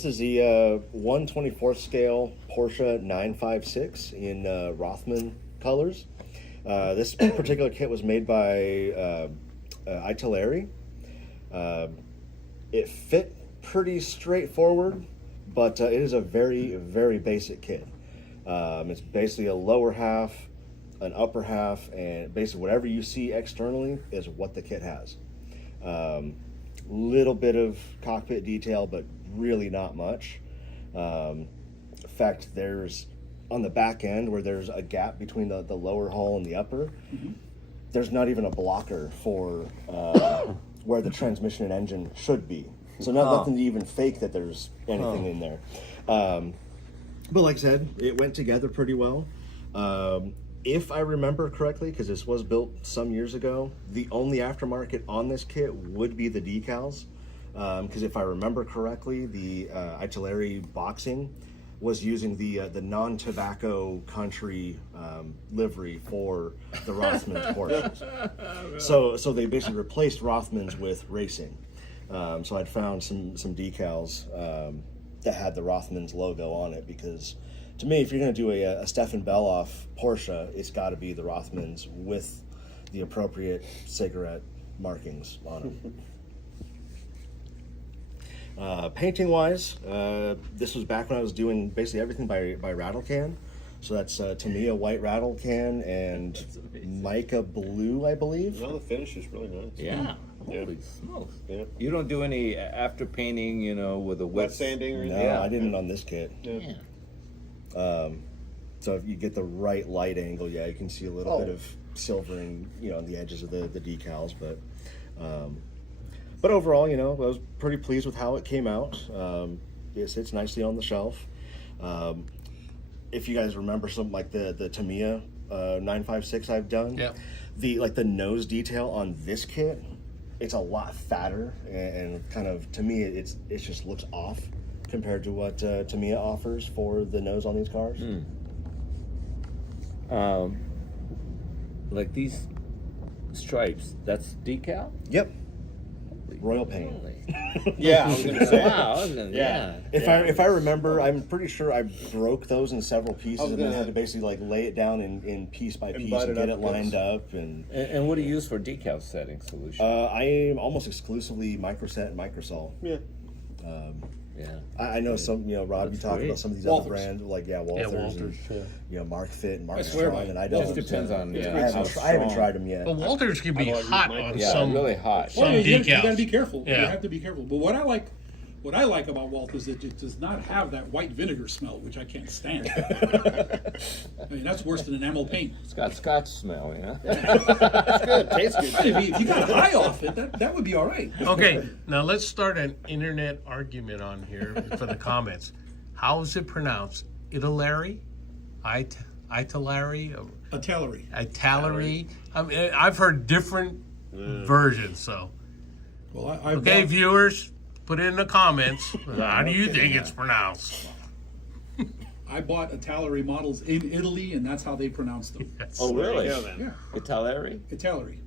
This is the 1/24th scale Porsche 956 in Rothman colors. This particular kit was made by Italeri. It fit pretty straightforward, but it is a very, very basic kit. It's basically a lower half, an upper half, and basically whatever you see externally is what the kit has. Little bit of cockpit detail, but really not much. In fact, there's on the back end where there's a gap between the lower hull and the upper, there's not even a blocker for where the transmission and engine should be. So nothing to even fake that there's anything in there. But like I said, it went together pretty well. If I remember correctly, because this was built some years ago, the only aftermarket on this kit would be the decals. Because if I remember correctly, the Italeri boxing was using the non-tobacco country livery for the Rothmans Porsches. So they basically replaced Rothmans with racing. So I'd found some decals that had the Rothmans logo on it, because to me, if you're going to do a Stefan Belloff Porsche, it's got to be the Rothmans with the appropriate cigarette markings on them. Painting wise, this was back when I was doing basically everything by rattle can. So that's Tamiya white rattle can and mica blue, I believe. No, the finish is really nice. Yeah. Holy smokes. Yeah. You don't do any after painting, with a Wet sanding or No, anything? I didn't on this kit. Yeah. So if you get the right light angle, yeah, you can see a little bit of silvering, on the edges of the decals. But overall, I was pretty pleased with how it came out. It sits nicely on the shelf. If you guys remember something like the Tamiya 956 I've done, the nose detail on this kit, it's a lot fatter and kind of, to me, it just looks off compared to what Tamiya offers for the nose on these cars. Like these stripes, that's decal? Yep. Royal paint. Yeah, I was going to say. Wow. If I remember, I'm pretty sure I broke those in several pieces and then had to basically lay it down in piece by piece and get it lined up. And what do you use for decal setting solution? I am almost exclusively microset and microsol. Yeah. I know some, Rob, you talk about some of these other brands, like Walters, and Mark Fit and Mark Strong, and I don't. Just depends on I haven't tried them yet. But Walters can be hot on some. really hot. Some you decals. got to be careful. Yeah. You have to be careful. But what I like about Walters is it does not have that white vinegar smell, which I can't stand. I mean, that's worse than enamel paint. It's got Scotch smell, It's good. Tastes good. If you got high off it, that would be all right. Okay, now let's start an internet argument on here for the comments. How is it pronounced? Italeri? Italeri? Italeri. Italeri? I mean, I've heard different versions, so. Well, I Okay, bought, viewers, put it in the comments. How do you think it's pronounced? I bought Italeri models in Italy, and that's how they pronounce them. Oh, really? There you go, then. Yeah, Italeri? Italeri.